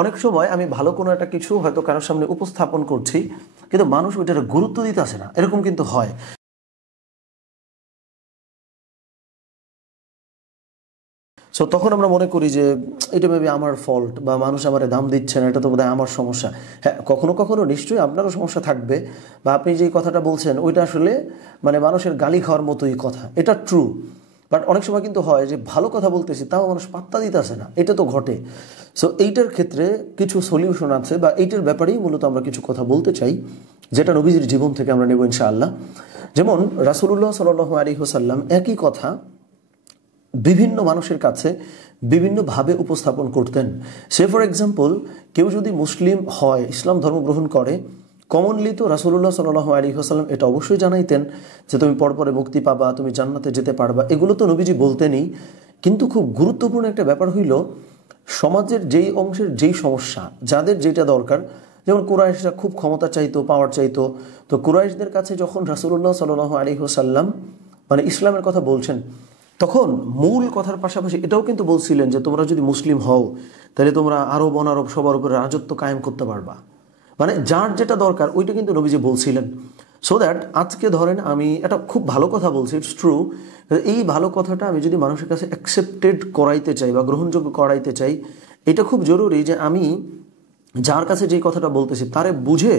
অনেক সময় আমি ভালো কোনো একটা কিছু হয়তো কারোর সামনে উপস্থাপন করছি, কিন্তু মানুষ ওইটার গুরুত্ব দিতে আসে না, এরকম কিন্তু হয়। সো তখন আমরা মনে করি যে এটা মেবি আমার ফল্ট, বা মানুষ আমার দাম দিচ্ছে না, এটা তো বোধহয় আমার সমস্যা। হ্যাঁ, কখনো কখনো নিশ্চয়ই আপনারও সমস্যা থাকবে, বা আপনি যেই কথাটা বলছেন ওইটা আসলে মানে মানুষের গালি খাওয়ার মতোই কথা, এটা ট্রু। বাট অনেক সময় কিন্তু হয় যে ভালো কথা বলতেছি তাও মানুষ পাত্তা দিতে আসে না, এটা তো ঘটে। সো এইটার ক্ষেত্রে কিছু সলিউশন আছে, বা এইটার ব্যাপারেই মূলত আমরা কিছু কথা বলতে চাই, যেটা নবীজির জীবন থেকে আমরা নেব ইনশাআল্লাহ। যেমন রাসূলুল্লাহ সাল্লাল্লাহু আলাইহি ওয়াসাল্লাম একই কথা বিভিন্ন মানুষের কাছে বিভিন্নভাবে উপস্থাপন করতেন। সে ফর এক্সাম্পল, কেউ যদি মুসলিম হয়, ইসলাম ধর্ম গ্রহণ করে, কমনলি তো রাসূলুল্লাহ সাল্লাল্লাহু আলাইহি ওয়াসাল্লাম এটা অবশ্যই জানাইতেন যে তুমি পরপরে মুক্তি পাবা, তুমি জান্নাতে যেতে পারবা, এগুলো তো নবীজি বলতেনই। কিন্তু খুব গুরুত্বপূর্ণ একটা ব্যাপার হইল, সমাজের যেই অংশের যেই সমস্যা, যাদের যেটা দরকার, যেমন কুরাইশরা খুব ক্ষমতা চাইতো, পাওয়ার চাইতো, তো কুরাইশদের কাছে যখন রাসূলুল্লাহ সাল্লাল্লাহু আলাইহি ওয়াসাল্লাম মানে ইসলামের কথা বলছেন, তখন মূল কথার পাশাপাশি এটাও কিন্তু বলছিলেন যে তোমরা যদি মুসলিম হও তাহলে তোমরা আরব অনারব সবার উপরে রাজত্ব কায়েম করতে পারবা। মানে যার যেটা দরকার ওইটা কিন্তু নবীজি বলছিলেন। সো দ্যাট আজকে ধরেন আমি এটা খুব ভালো কথা বলছি, ইটস ট্রু, এই ভালো কথাটা আমি যদি মানুষের কাছে অ্যাকসেপ্টেড করাইতে চাই বা গ্রহণযোগ্য করাইতে চাই, এটা খুব জরুরি যে আমি যার কাছে যেই কথাটা বলতেছি তারে বুঝে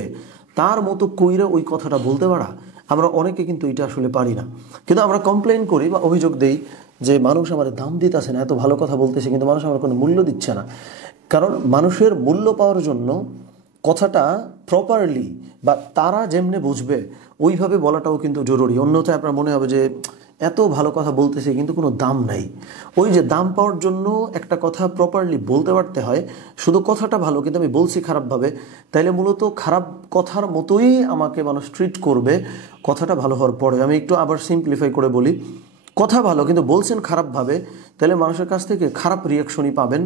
তার মতো কইরা ওই কথাটা বলতে পারা। আমরা অনেকে কিন্তু এটা আসলে পারি না, কিন্তু আমরা কমপ্লেন করি বা অভিযোগ দেই যে মানুষ আমার দাম দিতেছে না, এত ভালো কথা বলতেছে কিন্তু মানুষ আমার কোনো মূল্য দিচ্ছে না। কারণ মানুষের মূল্য পাওয়ার জন্য কথাটা প্রপারলি বা তারা যেমনে বুঝবে ওইভাবে বলাটাও কিন্তু জরুরি। অন্যথায় আপনার মনে হবে যে এত ভালো কথা বলতেছে কিন্তু কোনো দাম নাই। ওই যে দাম পাওয়ার জন্য একটা কথা প্রপারলি বলতে পারতে হয়। শুধু কথাটা ভালো কিন্তু আমি বলছি খারাপভাবে, তাইলে মূলত খারাপ কথার মতোই আমাকে মানুষ ট্রিট করবে কথাটা ভালো হওয়ার পরে। আমি একটু আবার সিম্পলিফাই করে বলি, কথা ভালো কিন্তু বলছেন খারাপভাবে, তাহলে মানুষের কাছ থেকে খারাপ রিয়াকশনই পাবেন।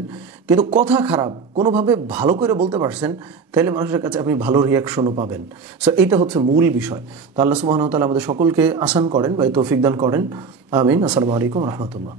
কিন্তু কথা খারাপ কোনোভাবে ভালো করে বলতে পারছেন, তাহলে মানুষের কাছে আপনি ভালো রিয়াকশনও পাবেন। সো এইটা হচ্ছে মূল বিষয়। তো আল্লাহ সুবহানাহু ওয়া তাআলা আমাদের সকলকে আসান করেন বা তৌফিক দান করেন। আমিন। আসসালামু আলাইকুম রহমতুল্লাহ।